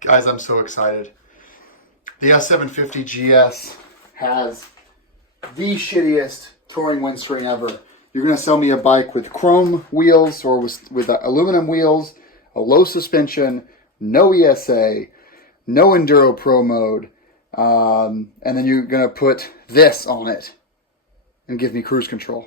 Guys, I'm so excited. The F750GS has the shittiest touring windscreen ever. You're going to sell me a bike with chrome wheels or with aluminum wheels, a low suspension, no ESA, no Enduro Pro mode, and then you're going to put this on it and give me cruise control.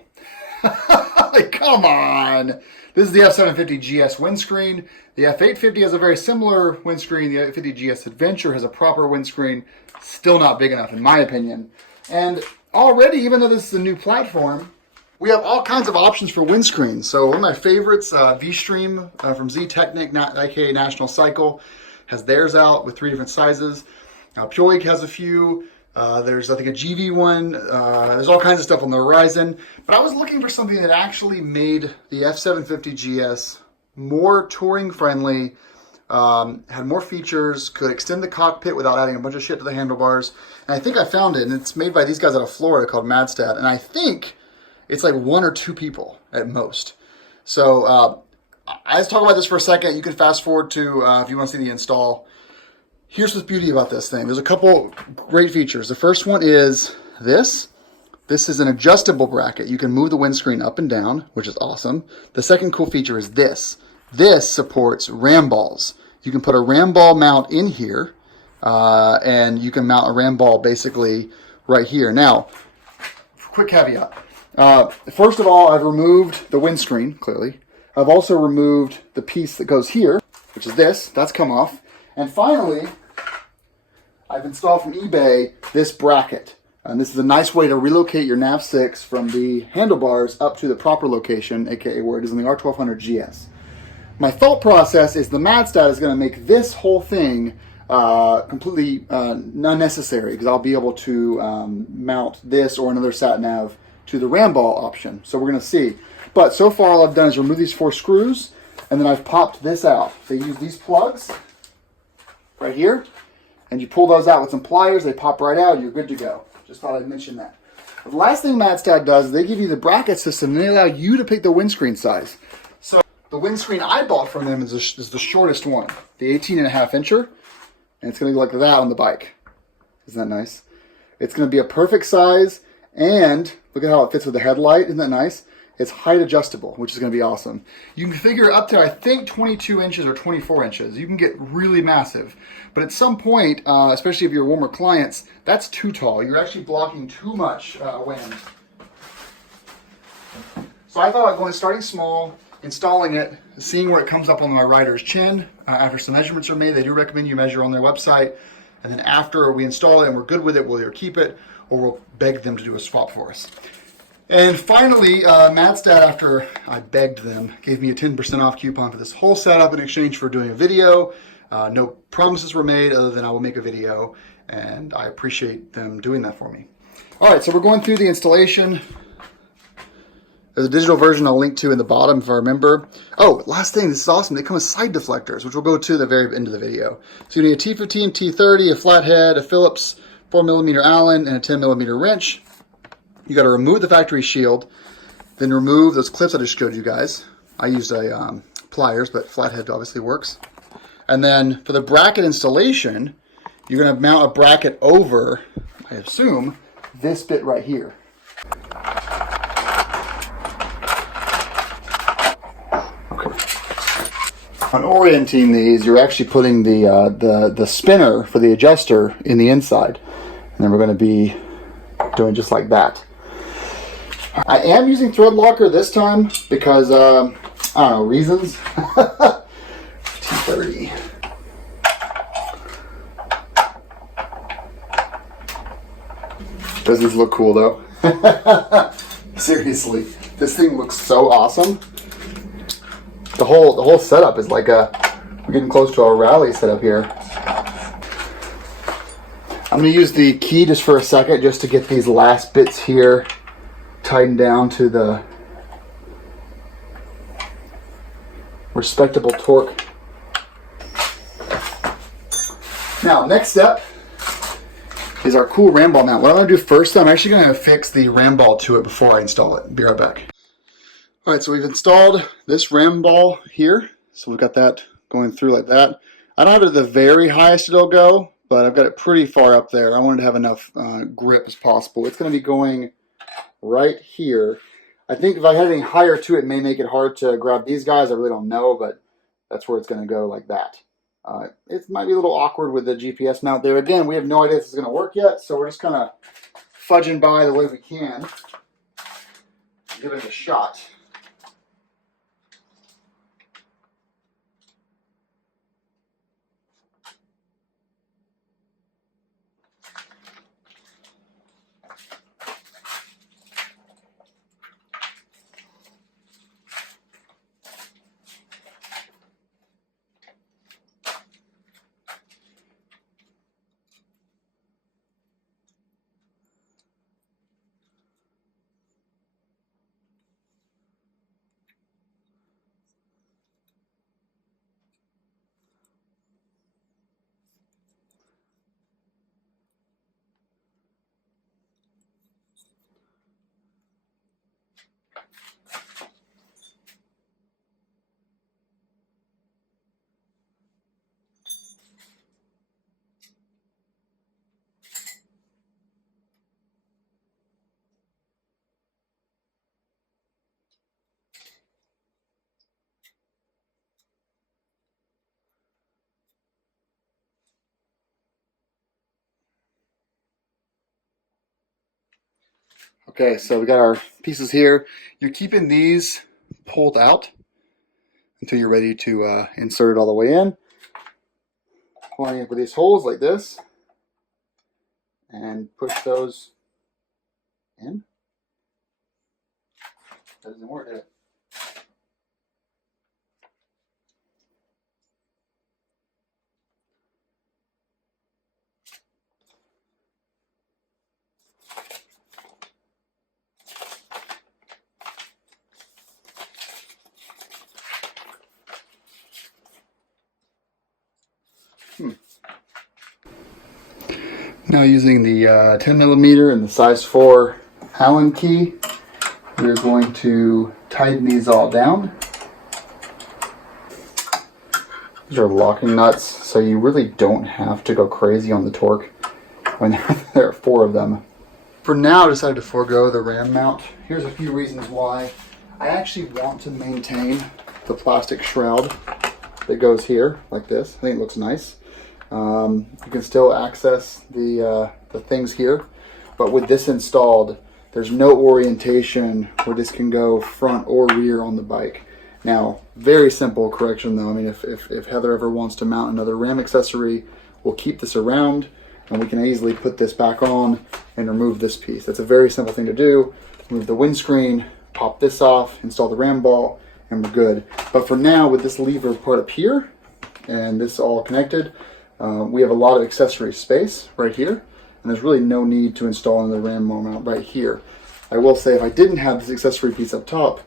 Like, come on. This is the F750GS windscreen. The F850 has a very similar windscreen. The F850GS Adventure has a proper windscreen. Still not big enough, in my opinion. And already, even though this is a new platform, we have all kinds of options for windscreens. So one of my favorites, V-Stream from Z-Technic, aka National Cycle, has theirs out with 3 different sizes. Pyoig has a few. There's, I think, a GV one. There's all kinds of stuff on the horizon. But I was looking for something that actually made the F750GS more touring friendly, had more features, could extend the cockpit without adding a bunch of shit to the handlebars. And I think I found it, and it's made by these guys out of Florida called Madstad. And I think it's like 1 or 2 people at most. So let's talk about this for a second. You can fast forward to if you want to see the install. Here's the beauty about this thing. There's a couple great features. The first one is this. This is an adjustable bracket. You can move the windscreen up and down, which is awesome. The second cool feature is this. This supports ram balls. You can put a ram ball mount in here, and you can mount a ram ball basically right here. Now, quick caveat. First of all, I've removed the windscreen, clearly. I've also removed the piece that goes here, which is this. That's come off. And finally, I've installed from eBay this bracket. And this is a nice way to relocate your Nav6 from the handlebars up to the proper location, aka where it is on the R1200GS. My thought process is the Madstad is going to make this whole thing completely unnecessary, because I'll be able to mount this or another sat nav to the ram ball option. So we're going to see. But so far all I've done is remove these 4 screws, and then I've popped this out. They use these plugs right here, and you pull those out with some pliers, they pop right out, you're good to go. Just thought I'd mention that. The last thing Madstad does is they give you the bracket system, and they allow you to pick the windscreen size. So the windscreen I bought from them is the shortest one, the 18.5 incher, and it's going to be like that on the bike. Isn't that nice? It's going to be a perfect size, and look at how it fits with the headlight. Isn't that nice? It's height adjustable, which is going to be awesome. You can figure up to, I think, 22 inches or 24 inches. You can get really massive. But at some point, especially if you're warmer clients, that's too tall. You're actually blocking too much wind. So I thought going starting small, installing it, seeing where it comes up on my rider's chin. After some measurements are made, they do recommend you measure on their website. And then after we install it and we're good with it, we'll either keep it or we'll beg them to do a swap for us. And finally, Madstad, after I begged them, gave me a 10% off coupon for this whole setup in exchange for doing a video. No promises were made other than I will make a video, and I appreciate them doing that for me. All right, so we're going through the installation. There's a digital version I'll link to in the bottom if I remember. Oh, last thing, this is awesome. They come with side deflectors, which we'll go to the very end of the video. So you need a T15, T30, a flathead, a Phillips 4mm Allen, and a 10mm wrench. You got to remove the factory shield, then remove those clips I just showed you guys. I used a pliers, but flathead obviously works. And then for the bracket installation, you're going to mount a bracket over, I assume, this bit right here. Okay. On orienting these, you're actually putting the spinner for the adjuster in the inside. And then we're going to be doing just like that. I am using thread locker this time because, I don't know, reasons. T30. Does these look cool though? Seriously, this thing looks so awesome. The whole setup is like we're getting close to a rally setup here. I'm going to use the key just for a second just to get these last bits here tightened down to the respectable torque. Now, next step is our cool ram ball mount. What I'm going to do first, I'm actually going to fix the ram ball to it before I install it. Be right back. All right, so we've installed this ram ball here. So we've got that going through like that. I don't have it at the very highest it'll go, but I've got it pretty far up there. I wanted to have enough grip as possible. It's going to be going right here. I think if I had anything higher to it, it may make it hard to grab these guys. I really don't know, but that's where it's going to go, like that. It might be a little awkward with the GPS mount there. Again, we have no idea if this is going to work yet, so we're just kind of fudging by the way we can. Give it a shot. Okay, so we got our pieces here. You're keeping these pulled out until you're ready to insert it all the way in. Lining up with these holes like this, and push those in. That doesn't work, does it? Now using the 10mm and the size 4 Allen key, we're going to tighten these all down. These are locking nuts, so you really don't have to go crazy on the torque when there are 4 of them. For now, I decided to forego the ram mount. Here's a few reasons why. I actually want to maintain the plastic shroud that goes here, like this. I think it looks nice. You can still access the things here, but with this installed, there's no orientation where this can go front or rear on the bike. Now, very simple correction though. I mean, if Heather ever wants to mount another ram accessory, we'll keep this around and we can easily put this back on and remove this piece. That's a very simple thing to do. Remove the windscreen, pop this off, install the ram ball, and we're good. But for now, with this lever part up here and this all connected, we have a lot of accessory space right here, and there's really no need to install another ram mount right here. I will say, if I didn't have this accessory piece up top,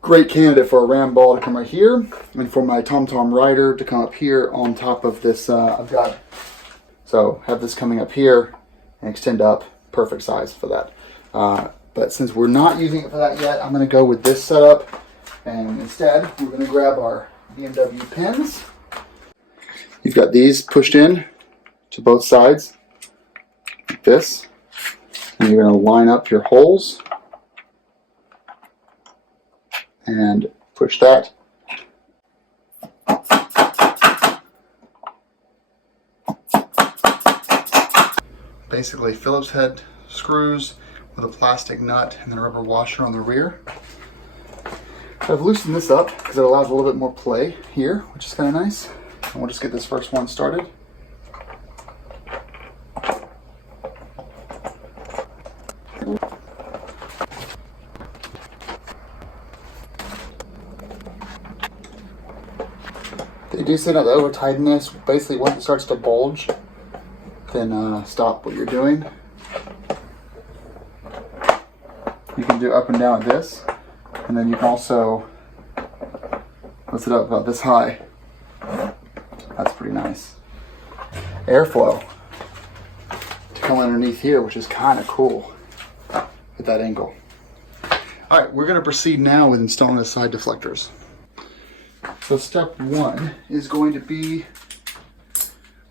great candidate for a ram ball to come right here, and for my TomTom rider to come up here on top of this. So have this coming up here and extend up, perfect size for that. But since we're not using it for that yet, I'm going to go with this setup, and instead we're going to grab our BMW pins. You've got these pushed in to both sides, like this, and you're going to line up your holes and push that. Basically Phillips head screws with a plastic nut and then a rubber washer on the rear. I've loosened this up because it allows a little bit more play here, which is kind of nice. And we'll just get this first one started. They do say that the over tightness, basically once it starts to bulge, then stop what you're doing. You can do up and down like this, and then you can also lift it up about this high. That's pretty nice. Airflow to come underneath here, which is kind of cool at that angle. All right, we're going to proceed now with installing the side deflectors. So step 1 is going to be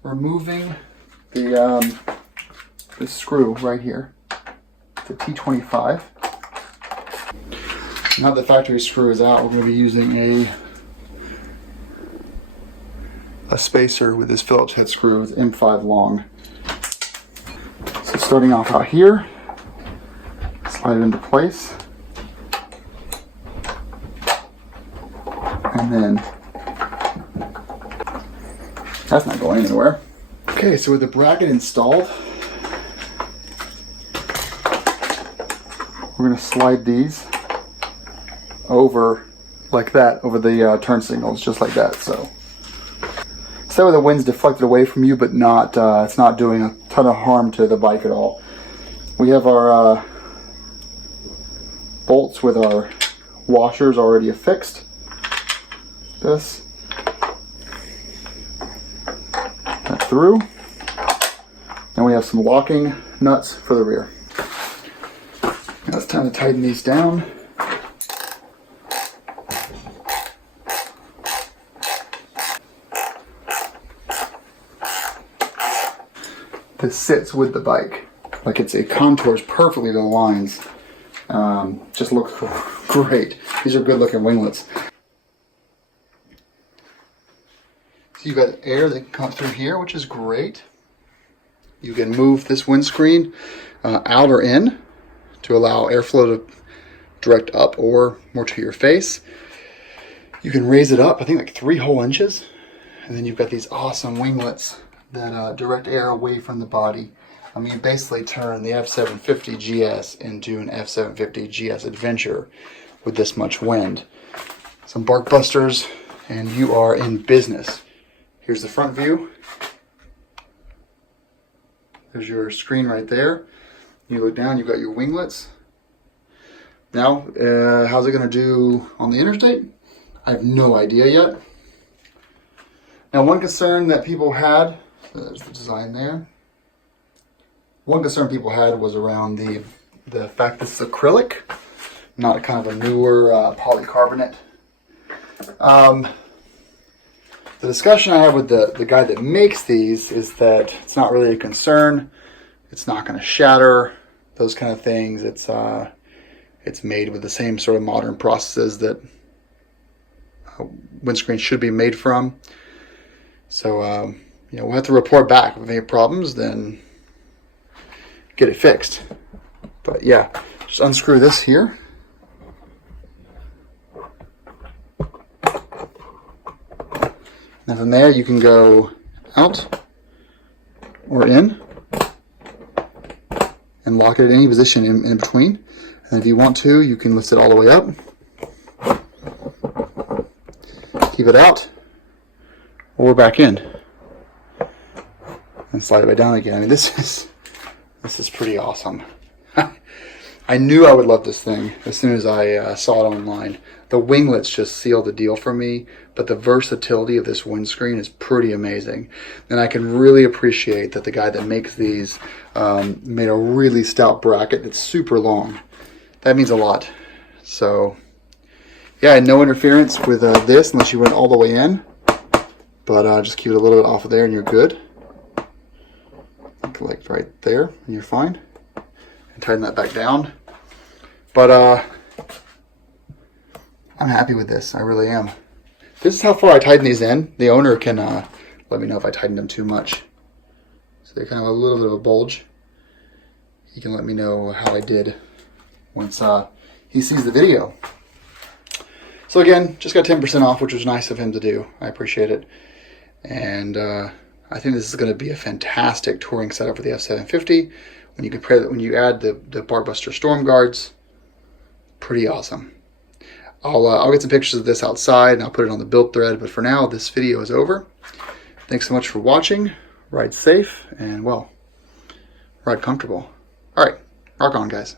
removing the this screw right here. It's a T25. Now that the factory screw is out, we're going to be using a spacer with this Phillips head screw with M5 long. So starting off out here, slide it into place, and then that's not going anywhere. Okay, so with the bracket installed, we're going to slide these over like that, over the turn signals, just like that. So that way the wind's deflected away from you, but not it's not doing a ton of harm to the bike at all. We have our bolts with our washers already affixed. This that through. And we have some locking nuts for the rear. Now it's time to tighten these down. This sits with the bike, like it contours perfectly to the lines. Just looks great. These are good looking winglets. So you've got air that can come through here, which is great. You can move this windscreen out or in to allow airflow to direct up or more to your face. You can raise it up, I think like 3 whole inches. And then you've got these awesome winglets that direct air away from the body. I mean, basically turn the F750GS into an F750GS adventure with this much wind. Some bark busters, and you are in business. Here's the front view. There's your screen right there. You look down, you've got your winglets. Now, how's it going to do on the interstate? I have no idea yet. Now, one concern that people had, there's the design there. One concern people had was around the fact that it's acrylic, not kind of a newer polycarbonate. The discussion I have with the guy that makes these is that it's not really a concern. It's not going to shatter, those kind of things. It's made with the same sort of modern processes that windscreen should be made from. So we'll have to report back if any problems, then get it fixed. But yeah, just unscrew this here. And from there you can go out or in and lock it at any position in between. And if you want to, you can lift it all the way up, keep it out, or back in, and slide it back down again. I mean, this is pretty awesome. I knew I would love this thing as soon as I saw it online. The winglets just sealed the deal for me, but the versatility of this windscreen is pretty amazing. And I can really appreciate that the guy that makes these made a really stout bracket that's super long. That means a lot. So yeah, no interference with this unless you went all the way in, but just keep it a little bit off of there and you're good. Like right there and you're fine. And tighten that back down. But I'm happy with this. I really am. This is how far I tighten these in. The owner can let me know if I tightened them too much. So they kind of have a little bit of a bulge. He can let me know how I did once he sees the video. So again, just got 10% off, which was nice of him to do. I appreciate it. And I think this is going to be a fantastic touring setup for the F750. When you compare that, when you add the Barbuster Storm Guards, pretty awesome. I'll get some pictures of this outside and I'll put it on the build thread. But for now, this video is over. Thanks so much for watching. Ride safe and, well, ride comfortable. All right, rock on, guys.